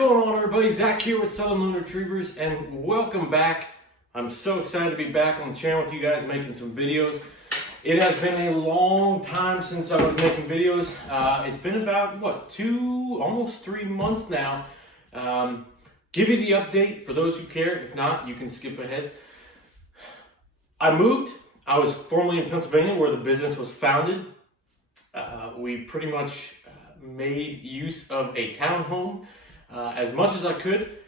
going on, everybody? Zach here with Southern Lone Retrievers, and welcome back. I'm so excited to be back on the channel with you guys making some videos. It has been a long time since I was making videos. It's been about, almost 3 months now. Give you the update for those who care. If not, you can skip ahead. I moved. I was formerly in Pennsylvania where the business was founded. We pretty much made use of a townhome as much as I could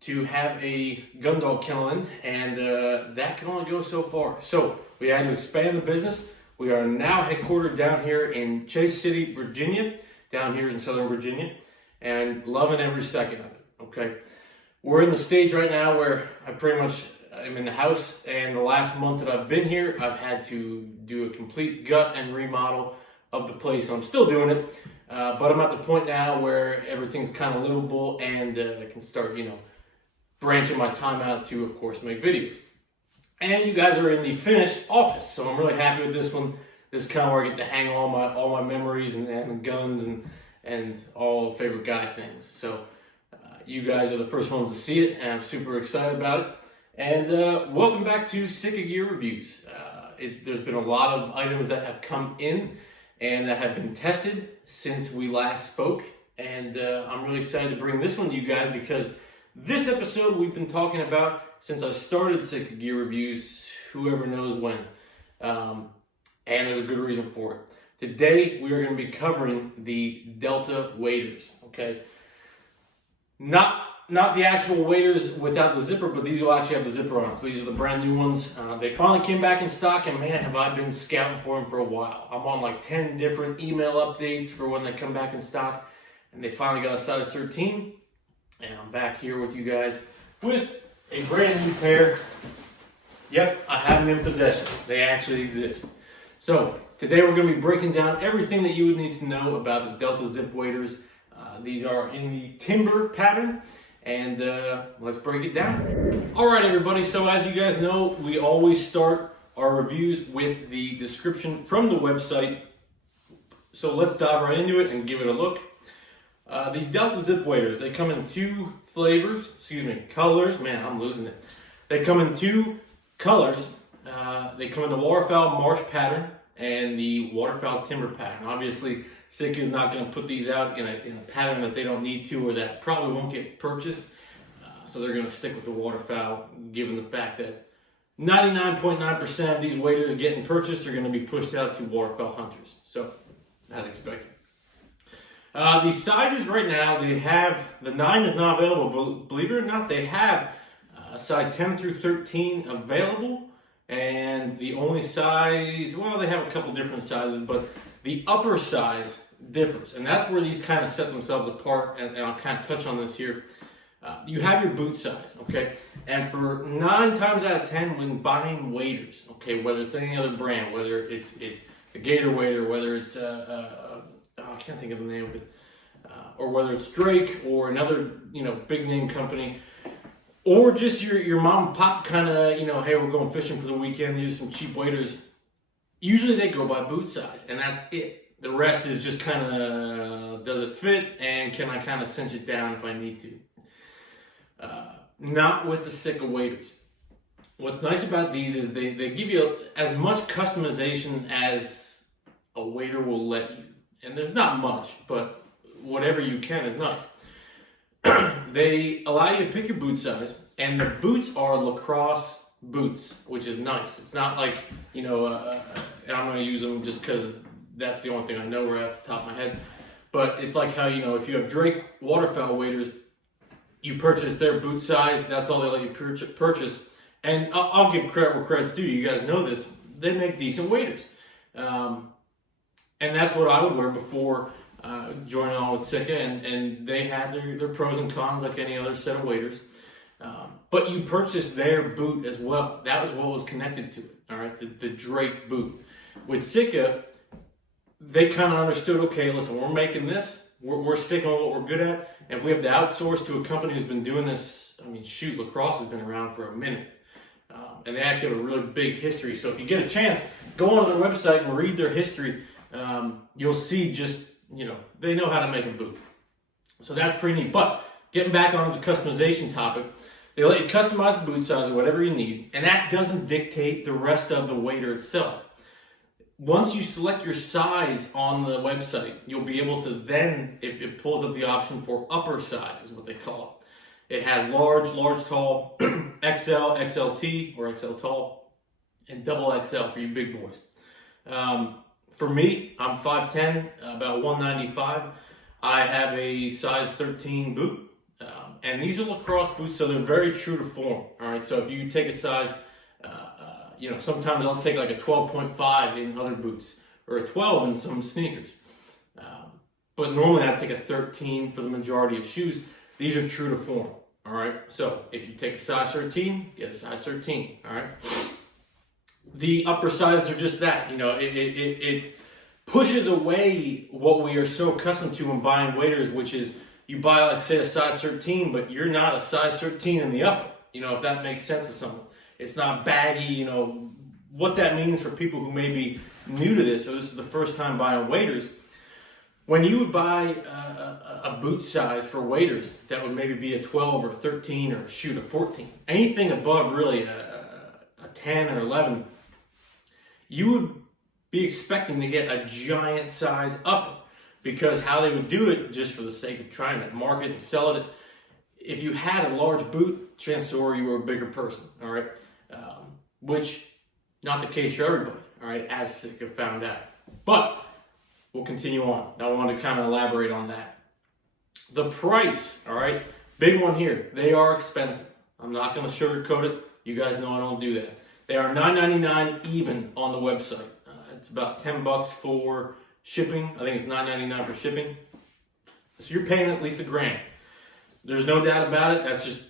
to have a gun dog kennel in, and that can only go so far. So we had to expand the business. We are now headquartered down here in Chase City, Virginia, down here in Southern Virginia, and loving every second of it, okay? We're in the stage right now where I pretty much am in the house, and the last month that I've been here, I've had to do a complete gut and remodel of the place. I'm still doing it, but I'm at the point now where everything's kind of livable, and I can start, branching my time out to, of course, make videos. And you guys are in the finished office, so I'm really happy with this one. This is kind of where I get to hang all my memories and guns and all favorite guy things. So you guys are the first ones to see it, and I'm super excited about it. And welcome back to Sitka Gear Reviews. There's been a lot of items that have come in and that have been tested since we last spoke. And I'm really excited to bring this one to you guys because this episode we've been talking about since I started Sitka Gear Reviews, whoever knows when. And there's a good reason for it. Today we are going to be covering the Delta waders, okay? Not the actual waders without the zipper, but these will actually have the zipper on. So these are the brand new ones. They finally came back in stock, and man, have I been scouting for them for a while. I'm on like 10 different email updates for when they come back in stock, and they finally got a size 13. And I'm back here with you guys with a brand new pair. Yep, I have them in possession. They actually exist. So today we're going to be breaking down everything that you would need to know about the Delta Zip waders. These are in the timber pattern, and let's break it down. All right, everybody. So as you guys know, we always start our reviews with the description from the website. So let's dive right into it and give it a look. The Delta Zip waders, they come in two colors. Man, I'm losing it. They come in two colors. They come in the waterfowl marsh pattern and the waterfowl timber pattern. Obviously, Sitka is not going to put these out in a pattern that they don't need to, or that probably won't get purchased. So they're going to stick with the waterfowl, given the fact that 99.9% of these waders getting purchased are going to be pushed out to waterfowl hunters. So, as expected. The sizes right now, they have, the 9 is not available, but believe it or not, they have size 10 through 13 available, and the only size, well, they have a couple different sizes, but the upper size differs, and that's where these kind of set themselves apart, and I'll kind of touch on this here. You have your boot size, okay, and for 9 times out of 10 when buying waders, okay, whether it's any other brand, whether it's a Gator wader, whether it's I can't think of the name of it, or whether it's Drake or another, big name company, or just your mom and pop kind of, hey, we're going fishing for the weekend, use some cheap waders. Usually they go by boot size, and that's it. The rest is just kind of, does it fit, and can I kind of cinch it down if I need to? Not with the Sitka waders. What's nice about these is they give you as much customization as a wader will let you. And there's not much, but whatever you can is nice. They allow you to pick your boot size, and the boots are Lacrosse boots, which is nice. It's not like, and I'm going to use them just because that's the only thing I know right off the top of my head. But it's like how, if you have Drake waterfowl waders, you purchase their boot size, that's all they let you purchase. And I'll give credit where credit's due. You guys know this. They make decent waders. And that's what I would wear before joining on with Sitka, and they had their pros and cons like any other set of waders. But you purchased their boot as well. That was what was connected to it, all right, the Drake boot. With Sitka, they kind of understood, okay, listen, we're making this, we're sticking with what we're good at, and if we have to outsource to a company who's been doing this, Lacrosse has been around for a minute. And they actually have a really big history. So if you get a chance, go on their website and read their history. You'll see just, they know how to make a boot. So that's pretty neat. But Getting back onto the customization topic, they let you customize the boot size or whatever you need, and that doesn't dictate the rest of the wader itself. Once you select your size on the website, you'll be able to then, it pulls up the option for upper size, is what they call it. It has large, large tall, XL, XLT, or XL tall, and double XL for you big boys. For me, I'm 5'10", about 195. I have a size 13 boot, and these are Lacrosse boots, so they're very true to form. All right, so if you take a size, you know, sometimes I'll take like a 12.5 in other boots, or a 12 in some sneakers. But normally I take a 13 for the majority of shoes. These are true to form. All right, so if you take a size 13, get a size 13. All right. The upper sizes are just that, you know, it pushes away what we are so accustomed to when buying waders, which is you buy, like, say, a size 13, but you're not a size 13 in the upper, you know, if that makes sense to someone. It's not baggy, you know, what that means for people who may be new to this, or this is the first time buying waders. When you would buy a boot size for waders, that would maybe be a 12 or a 13 or shoot a 14. Anything above really a 10 or 11, you would be expecting to get a giant size upper, because how they would do it, just for the sake of trying to market and sell it, if you had a large boot, chances are you were a bigger person, all right? Which, not the case for everybody, all right, as Sitka found out. But we'll continue on. Now I want to kind of elaborate on that. The price, all right, big one here. They are expensive. I'm not going to sugarcoat it. You guys know I don't do that. They are $9.99 even on the website. It's about $10 for shipping. I think it's $9.99 for shipping. So you're paying at least $1,000. There's no doubt about it. That's just,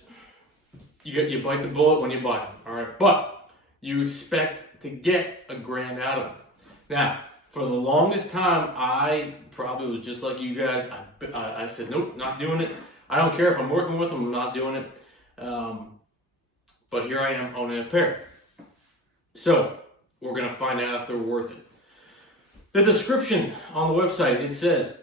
you bite the bullet when you buy them, all right? But you expect to get $1,000 out of them. Now, for the longest time, I probably was just like you guys. I said, nope, not doing it. I don't care if I'm working with them, I'm not doing it. But here I am owning a pair. So we're going to find out if they're worth it. The description on the website, it says,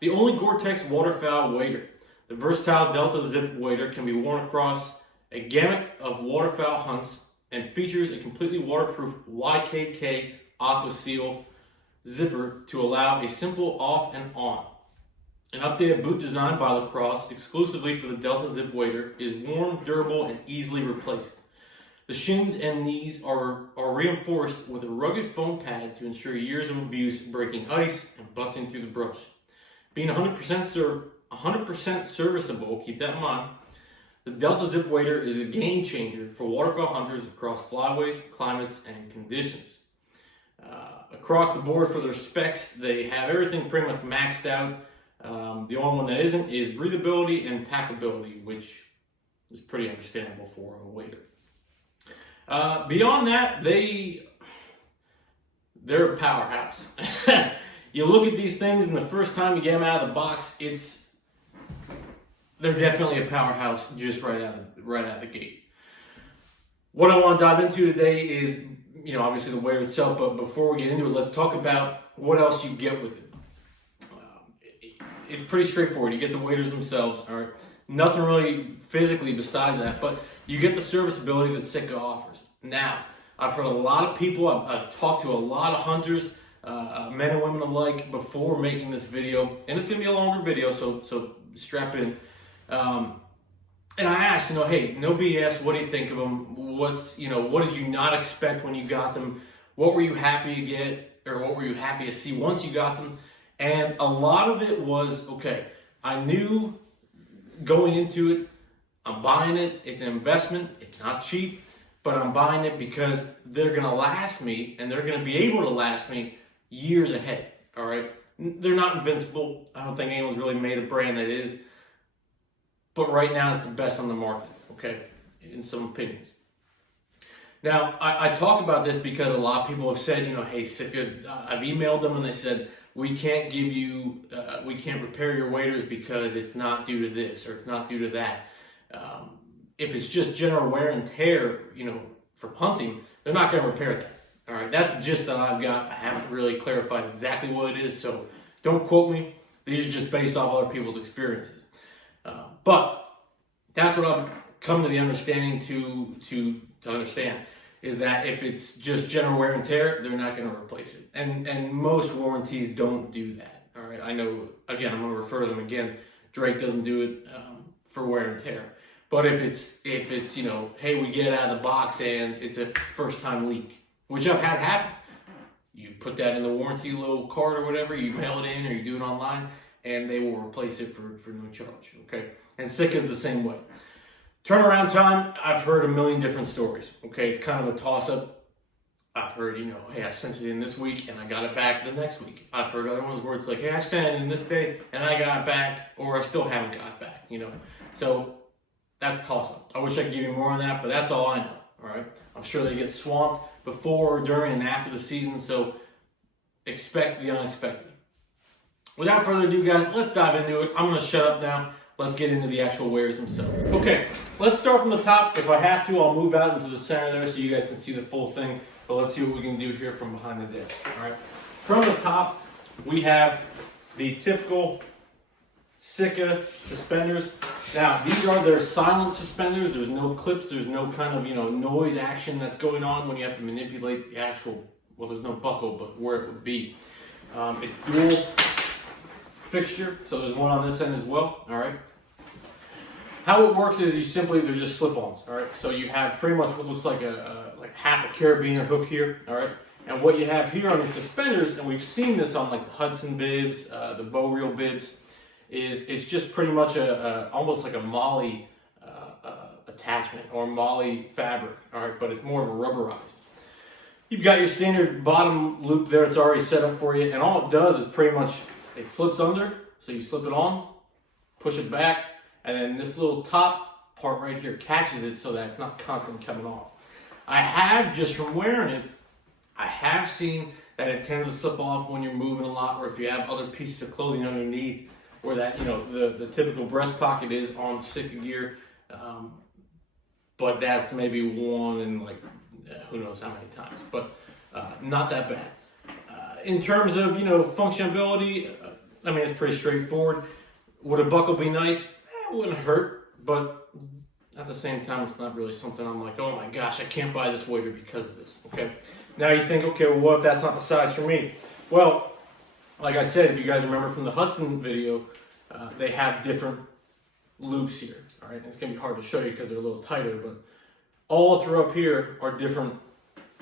the only GORE-TEX Waterfowl Wader. The versatile Delta Zip Wader can be worn across a gamut of waterfowl hunts and features a completely waterproof YKK AQUASEAL Zipper to allow a simple off and on. An updated boot designed by Lacrosse exclusively for the Delta Zip Wader is warm, durable, and easily replaced. The shins and knees are reinforced with a rugged foam pad to ensure years of abuse breaking ice and busting through the brush. Being 100% serviceable, keep that in mind, the Delta Zip Wader is a game changer for waterfowl hunters across flyways, climates, and conditions. Across the board for their specs, they have everything pretty much maxed out. The only one that isn't is breathability and packability, which is pretty understandable for a wader. Beyond that, they're a powerhouse. You look at these things, and the first time you get them out of the box, they're definitely a powerhouse just right out of the gate. What I want to dive into today is, you know, obviously the wader itself, but before we get into it, let's talk about what else you get with it. It's pretty straightforward. You get the waders themselves, all right? Nothing really physically besides that, but you get the serviceability that Sitka offers. Now, I've heard a lot of people, I've talked to a lot of hunters, men and women alike, before making this video, and it's going to be a longer video, so strap in. And I asked, you know, hey, no BS, what do you think of them? What did you not expect when you got them? What were you happy to get, or what were you happy to see once you got them? And a lot of it was, okay, I knew going into it, I'm buying it, it's an investment, it's not cheap, but I'm buying it because they're gonna last me, and they're gonna be able to last me years ahead, all right? They're not invincible. I don't think anyone's really made a brand that is, but right now it's the best on the market, okay, in some opinions. Now, I talk about this because a lot of people have said, you know, hey, Sitka, I've emailed them and they said, we can't give you, we can't repair your waders because it's not due to this or it's not due to that. If it's just general wear and tear, you know, for hunting, they're not going to repair that. All right, that's the gist that I've got. I haven't really clarified exactly what it is, so don't quote me. These are just based off other people's experiences. But that's what I've come to the understanding to understand, is that if it's just general wear and tear, they're not going to replace it. And most warranties don't do that. All right, I know, again, I'm going to refer to them again. Drake doesn't do it for wear and tear. But if it's you know, hey, we get it out of the box and it's a first time leak, which I've had happen. You put that in the warranty little card or whatever, you mail it in or you do it online, and they will replace it for no charge, okay? And Sitka's the same way. Turnaround time, I've heard a million different stories, okay? It's kind of a toss-up. I've heard, you know, hey, I sent it in this week and I got it back the next week. I've heard other ones where it's like, hey, I sent it in this day and I got it back, or I still haven't got it back, you know? So that's toss-up. I wish I could give you more on that, but that's all I know, all right? I'm sure they get swamped before, during, and after the season, so expect the unexpected. Without further ado, guys, let's dive into it. I'm going to shut up now. Let's get into the actual waders themselves. Okay, let's start from the top. If I have to, I'll move out into the center there so you guys can see the full thing, but let's see what we can do here from behind the desk, all right? From the top, we have the typical Sitka suspenders. Now, these are their silent suspenders. There's no clips. There's no kind of, you know, noise action that's going on when you have to manipulate the actual, well, there's no buckle, but where it would be. It's dual fixture, so there's one on this end as well, all right? How it works is they're just slip-ons, all right? So you have pretty much what looks like like half a carabiner hook here, all right? And what you have here on your suspenders, and we've seen this on like the Hudson bibs, the bow reel bibs, is it's just pretty much almost like a molly attachment or molly fabric, all right, but it's more of a rubberized. You've got your standard bottom loop there, it's already set up for you, and all it does is pretty much, it slips under, so you slip it on, push it back, and then this little top part right here catches it so that it's not constantly coming off. I have, just from wearing it, I have seen that it tends to slip off when you're moving a lot, or if you have other pieces of clothing underneath, where that, you know, the typical breast pocket is on Sitka gear, but that's maybe one in like who knows how many times, but not that bad. In terms of, you know, functionality, I mean, it's pretty straightforward. Would a buckle be nice? It wouldn't hurt, but at the same time, it's not really something I'm like, oh my gosh, I can't buy this wader because of this, okay? Now you think, okay, well, what if that's not the size for me? Well, like I said, if you guys remember from the Hudson video, they have different loops here, all right? And it's gonna be hard to show you because they're a little tighter, but all through up here are different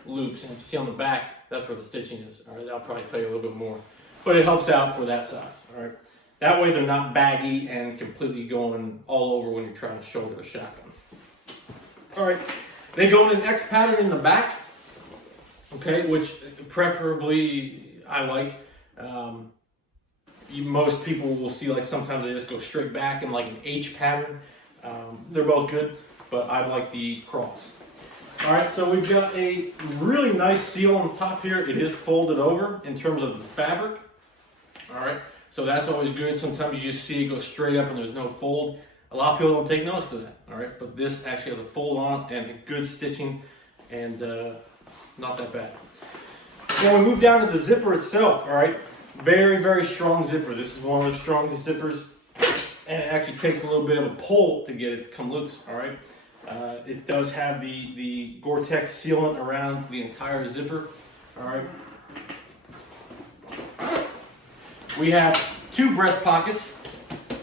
loops. And if you see on the back, that's where the stitching is, all right? I'll probably tell you a little bit more, but it helps out for that size, all right? That way they're not baggy and completely going all over when you're trying to shoulder a shotgun. All right, they go in an X pattern in the back, okay, which preferably I like. Most people will see, like, sometimes they just go straight back in like an H pattern. They're both good, but I like the cross. All right, so we've got a really nice seal on the top here. It is folded over in terms of the fabric. All right, so that's always good. Sometimes you just see it go straight up and there's no fold. A lot of people don't take notice of that, all right? But this actually has a fold on and a good stitching, and not that bad. When we move down to the zipper itself, all right, very, very strong zipper. This is one of the strongest zippers, and it actually takes a little bit of a pull to get it to come loose, all right? It does have the GORE-TEX sealant around the entire zipper, all right? We have two breast pockets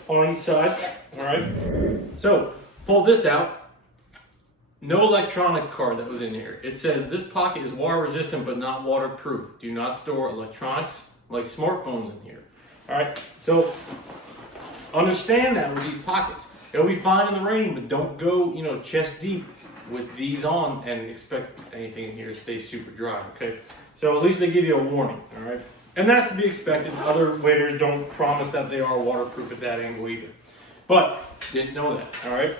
on each side, all right? So, pull this out. No electronics card that was in here. It says this pocket is water resistant but not waterproof. Do not store electronics like smartphones in here. All right, so understand that with these pockets. It'll be fine in the rain, but don't go, you know, chest deep with these on and expect anything in here to stay super dry, okay? So at least they give you a warning, all right? And that's to be expected. Other waders don't promise that they are waterproof at that angle either. But didn't know that, all right?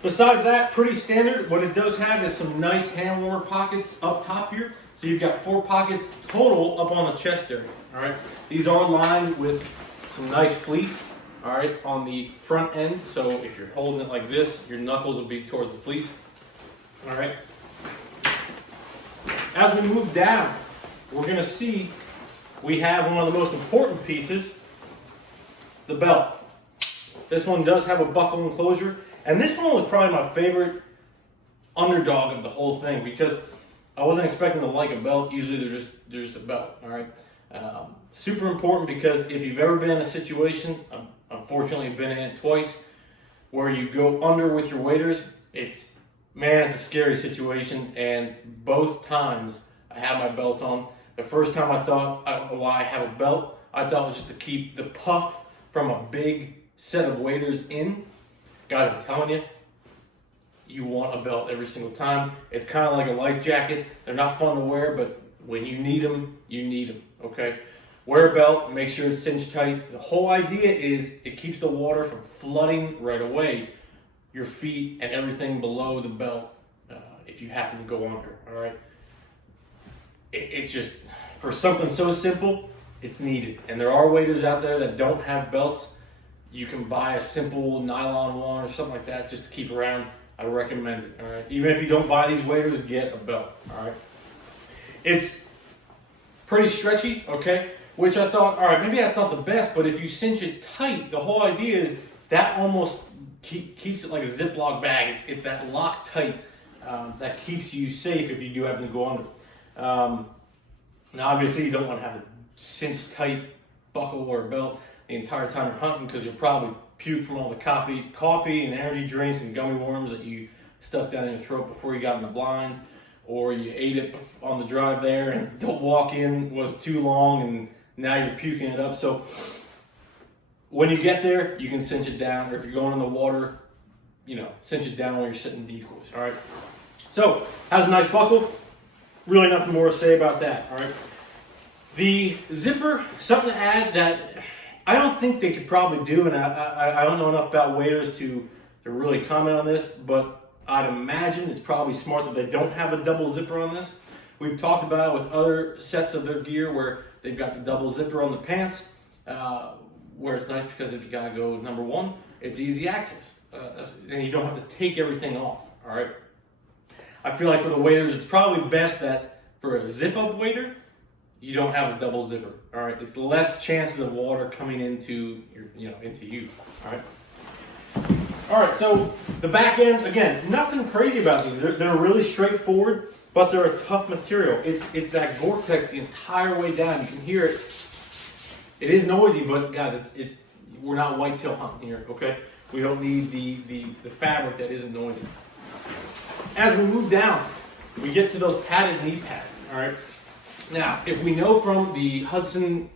Besides that, pretty standard. What it does have is some nice hand warmer pockets up top here. So you've got 4 pockets total up on the chest area, all right? These are lined with some nice fleece, all right, on the front end. So if you're holding it like this, your knuckles will be towards the fleece, all right? As we move down, we're gonna see we have one of the most important pieces, the belt. This one does have a buckle enclosure, and this one was probably my favorite underdog of the whole thing because I wasn't expecting to like a belt. Usually they're just a belt, all right? Super important because if you've ever been in a situation, unfortunately been in it twice, where you go under with your waders, it's a scary situation, and both times I had my belt on. The first time I thought, I don't know why I have a belt, I thought it was just to keep the puff from a big set of waders in. Guys, I'm telling you, you want a belt every single time. It's kind of like a life jacket. They're not fun to wear, but when you need them, okay? Wear a belt, make sure it's cinched tight. The whole idea is it keeps the water from flooding right away your feet and everything below the belt if you happen to go under, all right? It's just, for something so simple, it's needed. And there are waders out there that don't have belts. You can buy a simple nylon one or something like that just to keep around. I recommend it, all right? Even if you don't buy these waders, get a belt, all right? It's pretty stretchy, okay? Which I thought, all right, maybe that's not the best, but if you cinch it tight, the whole idea is that almost keeps it like a Ziploc bag. It's that lock tight that keeps you safe if you do happen to go under. Now, obviously, you don't want to have a cinched tight buckle or a belt the entire time you're hunting because you'll probably puke from all the coffee and energy drinks and gummy worms that you stuffed down your throat before you got in the blind, or you ate it on the drive there and the walk-in was too long and now you're puking it up. So when you get there, you can cinch it down, or if you're going in the water, cinch it down while you're sitting decoys, all right? So, has a nice buckle. Really nothing more to say about that, all right? The zipper, something to add that I don't think they could probably do, and I don't know enough about waders to really comment on this, but I'd imagine it's probably smart that they don't have a double zipper on this. We've talked about it with other sets of their gear where they've got the double zipper on the pants, where it's nice because if you gotta go number one, it's easy access, and you don't have to take everything off, all right? I feel like for the waders, it's probably best that for a zip-up wader, you don't have a double zipper, all right? It's less chances of water coming into into you, all right? All right, so the back end, again, nothing crazy about these. They're really straightforward, but they're a tough material. It's that GORE-TEX the entire way down. You can hear it. It is noisy, but guys, we're not whitetail hunting here, okay? We don't need the fabric that isn't noisy. As we move down, we get to those padded knee pads, all right? Now, if we know from the Hudson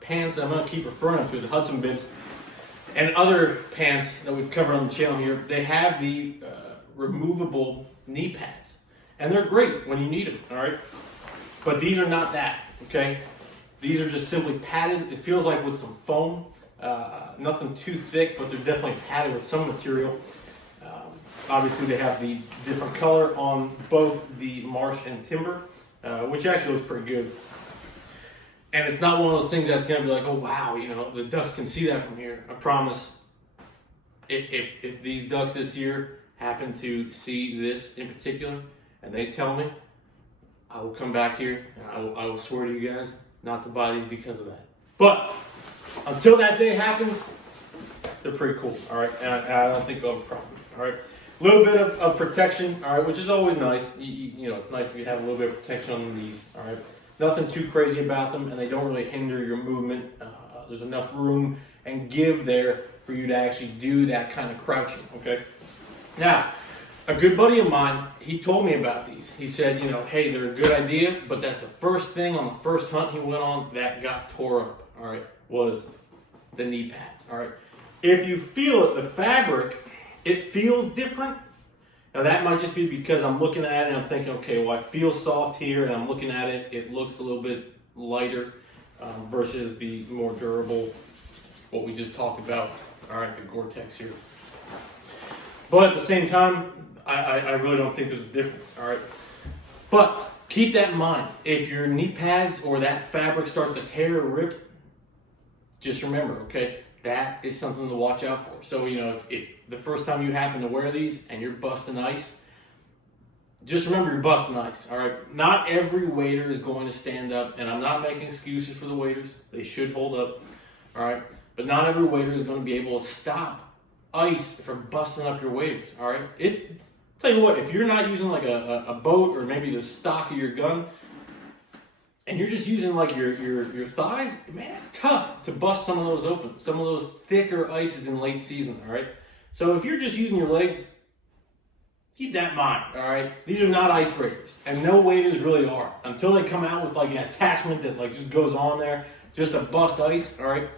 pants, I'm going to keep referring to the Hudson bibs, and other pants that we've covered on the channel here, they have the removable knee pads. And they're great when you need them, all right? But these are not that, okay? These are just simply padded. It feels like with some foam. Nothing too thick, but they're definitely padded with some material. Obviously, they have the different color on both the marsh and timber, which actually looks pretty good. And it's not one of those things that's going to be like, oh, wow, the ducks can see that from here. I promise, if these ducks this year happen to see this in particular, and they tell me, I will come back here, and I will swear to you guys not to buy these because of that. But until that day happens, they're pretty cool, all right? And I don't think I'll have a problem, all right? A little bit of protection, all right, which is always nice. It's nice if you have a little bit of protection on these, all right? Nothing too crazy about them, and they don't really hinder your movement. There's enough room and give there for you to actually do that kind of crouching, okay? Now, a good buddy of mine, he told me about these. He said, hey, they're a good idea, but that's the first thing on the first hunt he went on that got tore up, all right, was the knee pads, all right? If you feel it, the fabric, it feels different. Now that might just be because I'm looking at it and I'm thinking, okay, well I feel soft here, and I'm looking at it, it looks a little bit lighter versus the more durable, what we just talked about, all right, the GORE-TEX here. But at the same time, I really don't think there's a difference, all right? But keep that in mind. If your knee pads or that fabric starts to tear or rip, just remember, okay, that is something to watch out for. So, if the first time you happen to wear these and you're busting ice, just remember you're busting ice, all right? Not every wader is going to stand up, and I'm not making excuses for the waders. They should hold up, all right? but not every wader is going to be able to stop ice from busting up your waders. All right, tell you what, if you're not using like a boat or maybe the stock of your gun, and you're just using like your thighs, man, it's tough to bust some of those open, some of those thicker ices in late season. All right, so if you're just using your legs, keep that in mind. All right, these are not icebreakers, and no waders really are until they come out with like an attachment that like just goes on there just to bust ice. All right,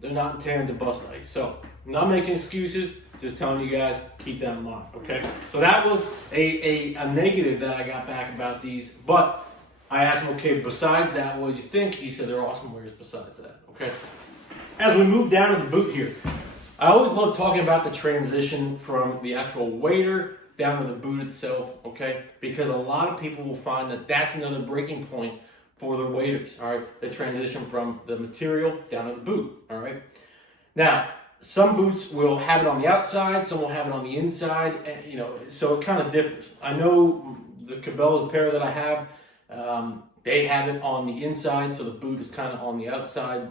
they're not intended to bust ice. So I'm not making excuses. Just telling you guys, keep that in mind, okay? So that was a negative that I got back about these, but I asked him, okay, besides that, what did you think? He said they're awesome waders besides that, okay? As we move down to the boot here, I always love talking about the transition from the actual wader down to the boot itself, okay? Because a lot of people will find that that's another breaking point for their waders, all right? The transition from the material down to the boot, all right? Now, some boots will have it on the outside, some will have it on the inside, and, you know, so it kind of differs. I know the Cabela's pair that I have, they have it on the inside, so the boot is kind of on the outside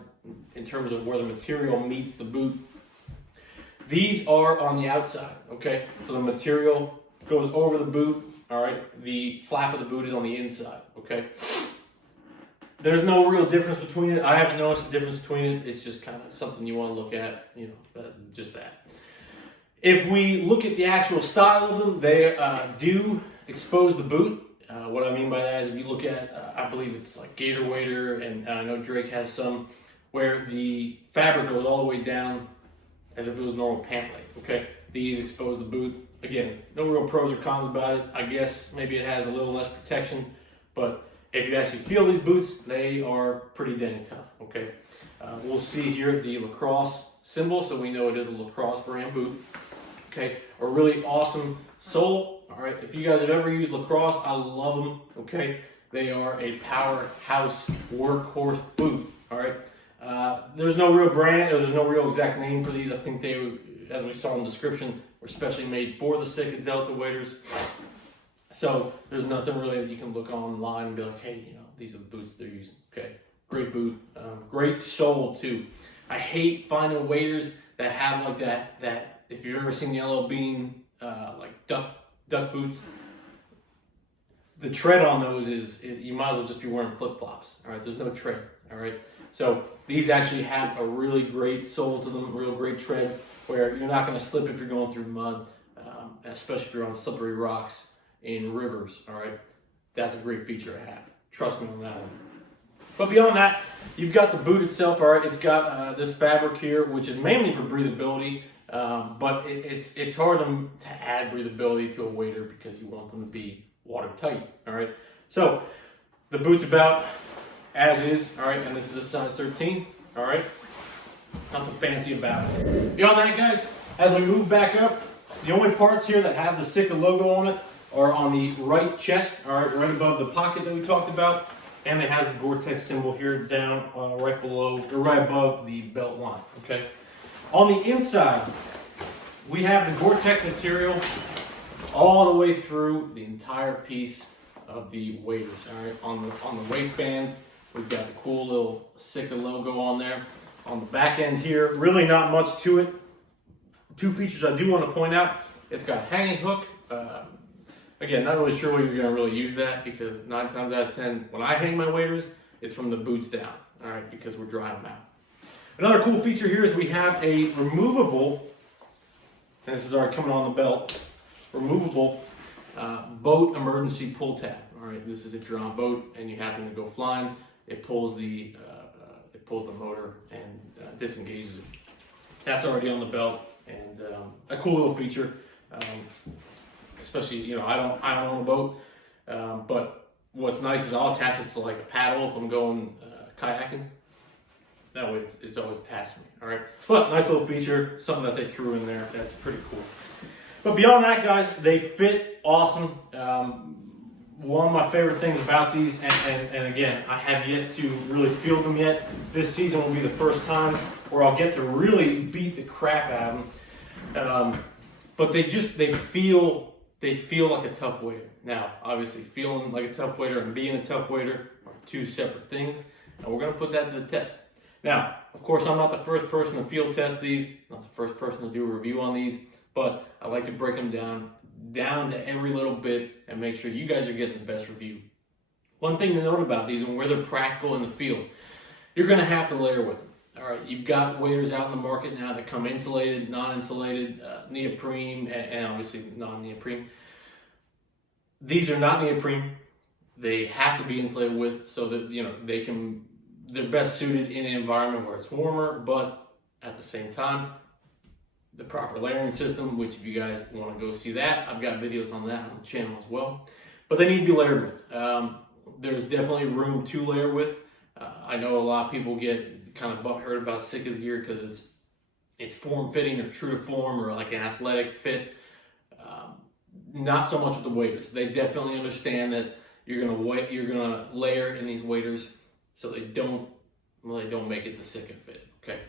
in terms of where the material meets the boot. These are on the outside, okay? So the material goes over the boot, all right? The flap of the boot is on the inside, okay? There's no real difference between it. I haven't noticed a difference between it. It's just kind of something you want to look at, you know, just that. If we look at the actual style of them, they do expose the boot. What I mean by that is if you look at, I believe it's like Gator Wader, and I know Drake has some, where the fabric goes all the way down as if it was normal pant leg, okay? These expose the boot. Again, no real pros or cons about it. I guess maybe it has a little less protection, but if you actually feel these boots, they are pretty dang tough, okay? We'll see here the Lacrosse symbol, so we know it is a Lacrosse brand boot, okay? A really awesome sole, all right? If you guys have ever used Lacrosse, I love them, okay? They are a powerhouse workhorse boot, all right? There's no real brand, or there's no real exact name for these. I think they, as we saw in the description, were specially made for the Sitka Delta waders. So there's nothing really that you can look online and be like, hey, you know, these are the boots they're using. Okay, great boot, great sole too. I hate finding waders that have like that. If you've ever seen the Yellow Bean like duck boots, the tread on those you might as well just be wearing flip flops. All right, there's no tread. All right, so these actually have a really great sole to them, real great tread, where you're not going to slip if you're going through mud, especially if you're on slippery rocks in rivers. All right, that's a great feature to have. Trust me on that one. But beyond that, you've got the boot itself. All right, it's got this fabric here, which is mainly for breathability, but it's hard to add breathability to a wader because you want them to be watertight. All right, so the boot's about as is. All right, and this is a size 13. All right, nothing fancy about it. Beyond that, guys, as we move back up, the only parts here that have the Sitka logo on it are on the right chest, all right, right above the pocket that we talked about, and it has the GORE-TEX symbol here down right below, or right above the belt line, okay? On the inside, we have the GORE-TEX material all the way through the entire piece of the waders, all right? On the waistband, we've got the cool little Sitka logo on there. On the back end here, really not much to it. Two features I do want to point out. It's got a hanging hook. Again, not really sure where you're going to really use that, because 9 times out of 10, when I hang my waders, it's from the boots down, all right, because we're drying them out. Another cool feature here is we have a removable, and this is already coming on the belt, removable boat emergency pull tab. All right, this is if you're on a boat and you happen to go flying, it pulls the motor and disengages it. That's already on the belt, and a cool little feature. Especially, you know, I don't own a boat, but what's nice is I'll attach it to like a paddle if I'm going kayaking. That way it's always attached to me, all right? But nice little feature, something that they threw in there. That's pretty cool. But beyond that, guys, they fit awesome. One of my favorite things about these, and again, I have yet to really field them yet. This season will be the first time where I'll get to really beat the crap out of them. But they feel like a tough wader. Now, obviously, feeling like a tough wader and being a tough wader are two separate things, and we're going to put that to the test. Now, of course, I'm not the first person to field test these, not the first person to do a review on these, but I like to break them down to every little bit and make sure you guys are getting the best review. One thing to note about these and where they're practical in the field, you're going to have to layer with them. All right, you've got waders out in the market now that come insulated, non-insulated, neoprene, and obviously non-neoprene. These are not neoprene. They have to be insulated with so that they're best suited in an environment where it's warmer, but at the same time, the proper layering system, which if you guys want to go see that, I've got videos on that on the channel as well. But they need to be layered with. There's definitely room to layer with. I know a lot of people get kind of butthurt about Sitka's gear because it's form fitting or true to form or like an athletic fit. Not so much with the waders. They definitely understand that you're gonna layer in these waders so they don't make it the Sitka fit. Okay.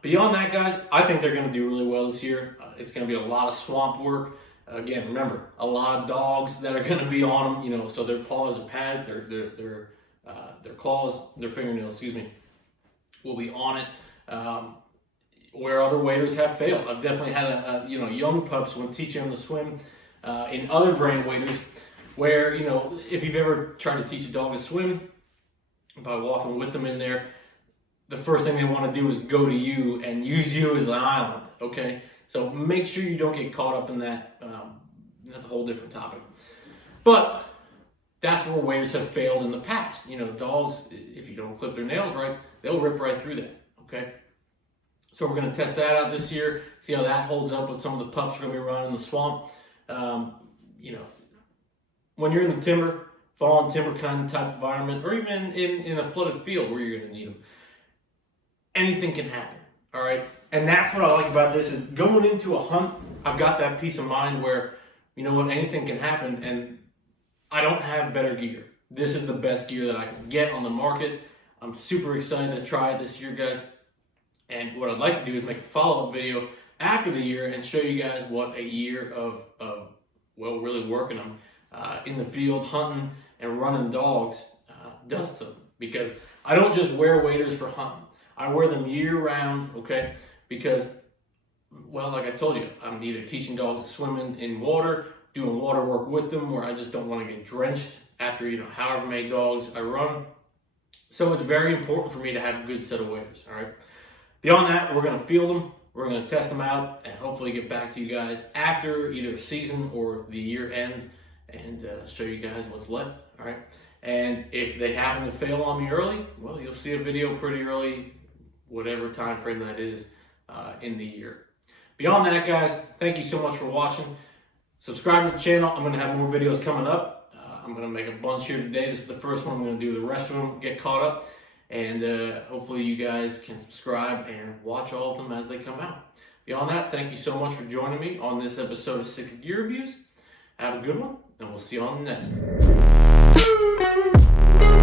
Beyond that, guys, I think they're gonna do really well this year. It's gonna be a lot of swamp work. Again, remember, a lot of dogs that are gonna be on them. So their paws or pads, their claws, their fingernails, will be on it. Where other waders have failed. I've definitely had young pups when teaching them to swim in other brand waders where, if you've ever tried to teach a dog to swim by walking with them in there, the first thing they want to do is go to you and use you as an island, okay? So make sure you don't get caught up in that. That's a whole different topic. But that's where waders have failed in the past. Dogs, if you don't clip their nails right, they'll rip right through that, okay? So we're going to test that out this year, see how that holds up with some of the pups we're going to be running in the swamp. When you're in the timber, fallen timber kind of type environment, or even in a flooded field where you're going to need them, anything can happen, all right? And that's what I like about this is going into a hunt, I've got that peace of mind where, anything can happen, and I don't have better gear. This is the best gear that I can get on the market. I'm super excited to try it this year, guys. And what I'd like to do is make a follow-up video after the year and show you guys what a year of really working them in the field, hunting and running dogs does to them. Because I don't just wear waders for hunting. I wear them year-round, okay? Because, well, like I told you, I'm either teaching dogs to swim in water, doing water work with them, where I just don't want to get drenched after, however many dogs I run. So it's very important for me to have a good set of waders, all right? Beyond that, we're going to field them, we're going to test them out, and hopefully get back to you guys after either season or the year end and show you guys what's left, all right? And if they happen to fail on me early, well, you'll see a video pretty early, whatever time frame that is in the year. Beyond that, guys, thank you so much for watching. Subscribe to the channel. I'm going to have more videos coming up. I'm going to make a bunch here today. This is the first one. I'm going to do the rest of them, get caught up. And hopefully you guys can subscribe and watch all of them as they come out. Beyond that, thank you so much for joining me on this episode of Sitka Gear Reviews. Have a good one, and we'll see you on the next one.